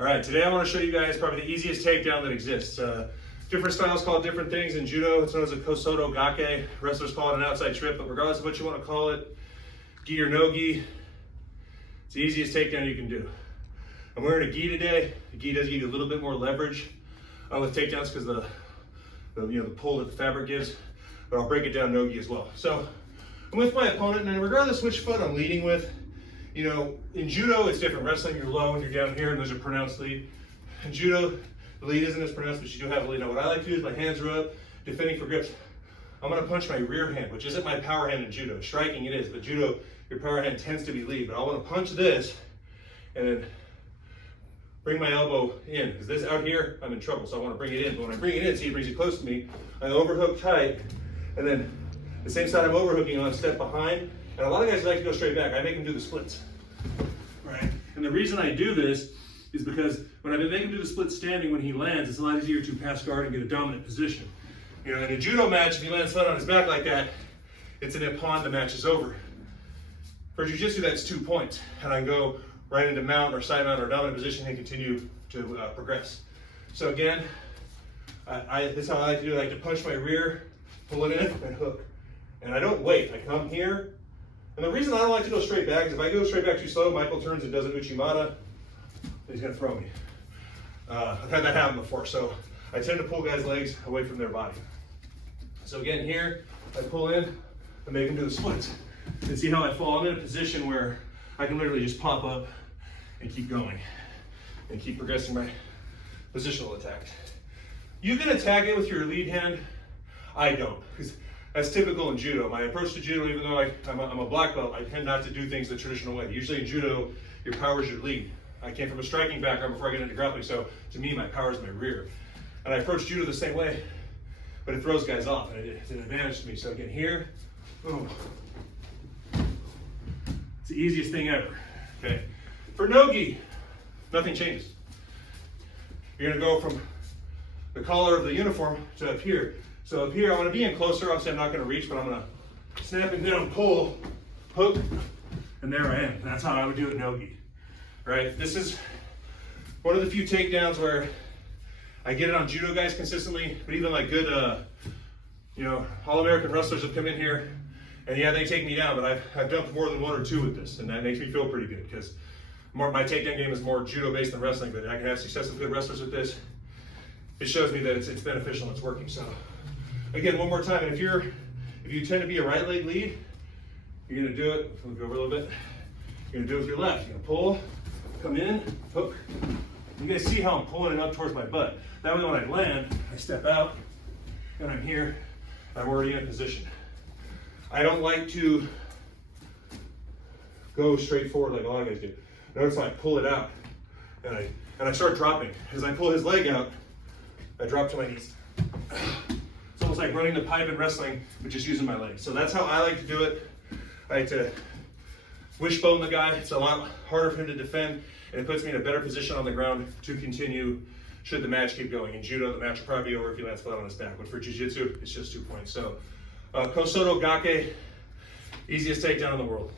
All right, today I want to show you guys probably the easiest takedown that exists. Different styles call it different things. In judo, it's known as a Soto, gake. Wrestlers call it an outside trip, but regardless of what you want to call it, gi or no gi, it's the easiest takedown you can do. I'm wearing a gi today. The gi does give you a little bit more leverage with takedowns because the pull that the fabric gives, but I'll break it down no gi as well. So I'm with my opponent, and regardless which foot I'm leading with, in judo it's different. Wrestling, you're low and you're down here, and there's a pronounced lead. In judo, the lead isn't as pronounced, but you do have a lead. Now, what I like to do is my hands are up, defending for grips. I'm going to punch my rear hand, which isn't my power hand in judo. Striking it is, but judo, your power hand tends to be lead. But I want to punch this and then bring my elbow in, because this out here, I'm in trouble. So I want to bring it in. But when I bring it in, see, it brings it close to me. I overhook tight, and then the same side I'm overhooking on, step behind. And a lot of guys like to go straight back. I make them do the splits. Right? And the reason I do this is because when I make him do the split standing, when he lands, it's a lot easier to pass guard and get a dominant position. In a judo match, if he lands flat on his back like that, it's an ippon, the match is over. For jiu-jitsu, that's 2 points. And I can go right into mount or side mount or dominant position and continue to progress. So again, this is how I like to do it. I like to punch my rear, pull it in, and hook. And I don't wait. I come here. And the reason I don't like to go straight back is if I go straight back too slow, Michael turns and does an uchimata, he's going to throw me. I've had that happen before, so I tend to pull guys' legs away from their body. So again, here, I pull in and make them do the splits. And see how I fall? I'm in a position where I can literally just pop up and keep going and keep progressing my positional attack. You can attack it with your lead hand. I don't, because that's typical in judo. My approach to judo, even though I'm a black belt, I tend not to do things the traditional way. Usually in judo, your power is your lead. I came from a striking background before I get into grappling, so to me, my power is my rear. And I approach judo the same way, but it throws guys off, and it's an advantage to me. So again, here, boom. It's the easiest thing ever, okay? For no-gi, nothing changes. You're gonna go from the collar of the uniform to up here. So up here, I wanna be in closer. Obviously, I'm not gonna reach, but I'm gonna snap him down, pull, hook, and there I am. And that's how I would do it no-gi. Right, this is one of the few takedowns where I get it on judo guys consistently, but even like good, all-American wrestlers have come in here, and yeah, they take me down, but I've dumped more than 1 or 2 with this, and that makes me feel pretty good, because my takedown game is more judo-based than wrestling, but I can have success with good wrestlers with this. It shows me that it's beneficial and it's working. So again, one more time, and if you tend to be a right leg lead, you're gonna do it, we'll go over a little bit, you're gonna do it with your left. You're gonna pull, come in, hook. You guys see how I'm pulling it up towards my butt. That way when I land, I step out, and I'm here, I'm already in a position. I don't like to go straight forward like a lot of guys do. Notice I pull it out, and I start dropping. As I pull his leg out, I drop to my knees. It's almost like running the pipe in wrestling, but just using my legs. So that's how I like to do it. I like to wishbone the guy. It's a lot harder for him to defend, and it puts me in a better position on the ground to continue should the match keep going. In judo, the match will probably be over if he lands flat on his back, but for jiu-jitsu, it's just 2 points. So, Soto, gake, easiest takedown in the world.